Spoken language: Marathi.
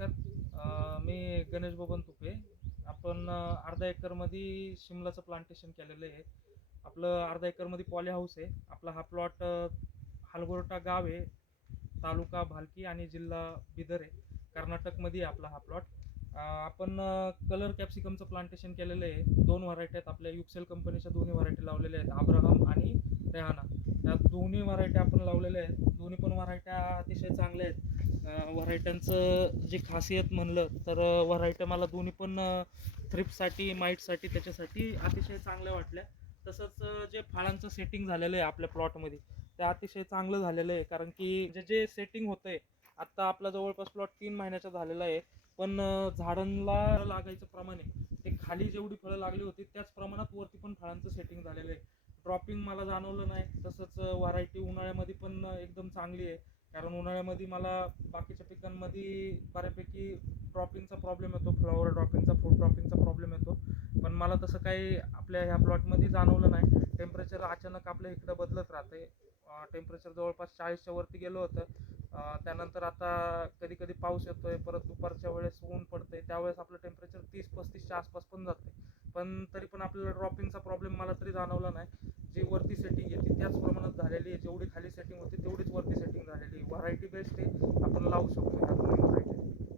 नमस्कार. मी गणेश बबन तुपे. आपण अर्धा एकरमध्ये शिमलाचं प्लांटेशन केलेलं आहे. आपलं अर्धा एकरमध्ये पॉली हाऊस आहे. आपला हा प्लॉट हालगोर्टा गाव आहे, तालुका भालकी आणि जिल्हा बिदर आहे. कर्नाटकमध्ये आहे आपला हा प्लॉट. आपण कलर कॅप्सिकमचं प्लांटेशन केलेलं आहे. 2 व्हरायटी आहेत आपल्या युक्सेल कंपनीच्या, दोन्ही व्हरायटी लावलेल्या आहेत, अब्राहम आणि रेहाना. त्या दोन्ही व्हरायटी आपण लावलेल्या आहेत. दोन्ही पण व्हरायट्या अतिशय चांगल्या आहेत. व्हरायट्यांचं जे खासियत म्हणलं तर व्हरायट्या मला दोन्ही पण थ्रिप्ससाठी, माईटसाठी त्याच्यासाठी अतिशय चांगल्या वाटल्या. तसंच जे फळांचं सेटिंग झालेलं आहे आपल्या प्लॉटमध्ये ते अतिशय चांगलं झालेलं आहे. कारण की जे जे सेटिंग होतंय, आत्ता आपला जवळपास प्लॉट 3 महिन्याचा झालेला आहे. पण झाडांना लागायचं प्रमाण आहे ते खाली जेवढी फळं लागली होती त्याच प्रमाणात वरती पण फळांचं सेटिंग झालेलं आहे. ड्रॉपिंग मला जाणवलं नाही. तसंच व्हरायटी उन्हाळ्यामध्ये पण एकदम चांगली आहे. कारण उन्हाळ्यामध्ये मला बाकीच्या पिकांमध्ये बऱ्यापैकी ड्रॉपिंगचा प्रॉब्लेम येतो, फ्लॉवर ड्रॉपिंगचा, फ्रूट ड्रॉपिंगचा प्रॉब्लेम येतो. पण मला तसं काही आपल्या ह्या प्लॉटमध्ये जाणवलं नाही. टेम्परेचर अचानक आपल्या इकडं बदलत राहते. टेम्परेचर जवळपास 40च्या वरती गेलं होतं. त्यानंतर आता कधी कधी पाऊस येतोय, परत दुपारच्या वेळेस ऊन पडतंय, त्यावेळेस आपलं टेम्परेचर 30-35च्या आसपास पण जाते. पण तरी पण आपल्याला ड्रॉपिंगचा प्रॉब्लेम मला तरी जाणवला नाही. जी वरती सेटिंग आहे ती त्याच प्रमाणात झालेली आहे. जेवढी खाली सेटिंग होती तेवढीच वरती सेटिंग झालेली आहे. व्हरायटी बेस्ट आहे, आपण लावू शकतो ह्या दोन्ही व्हरायटी.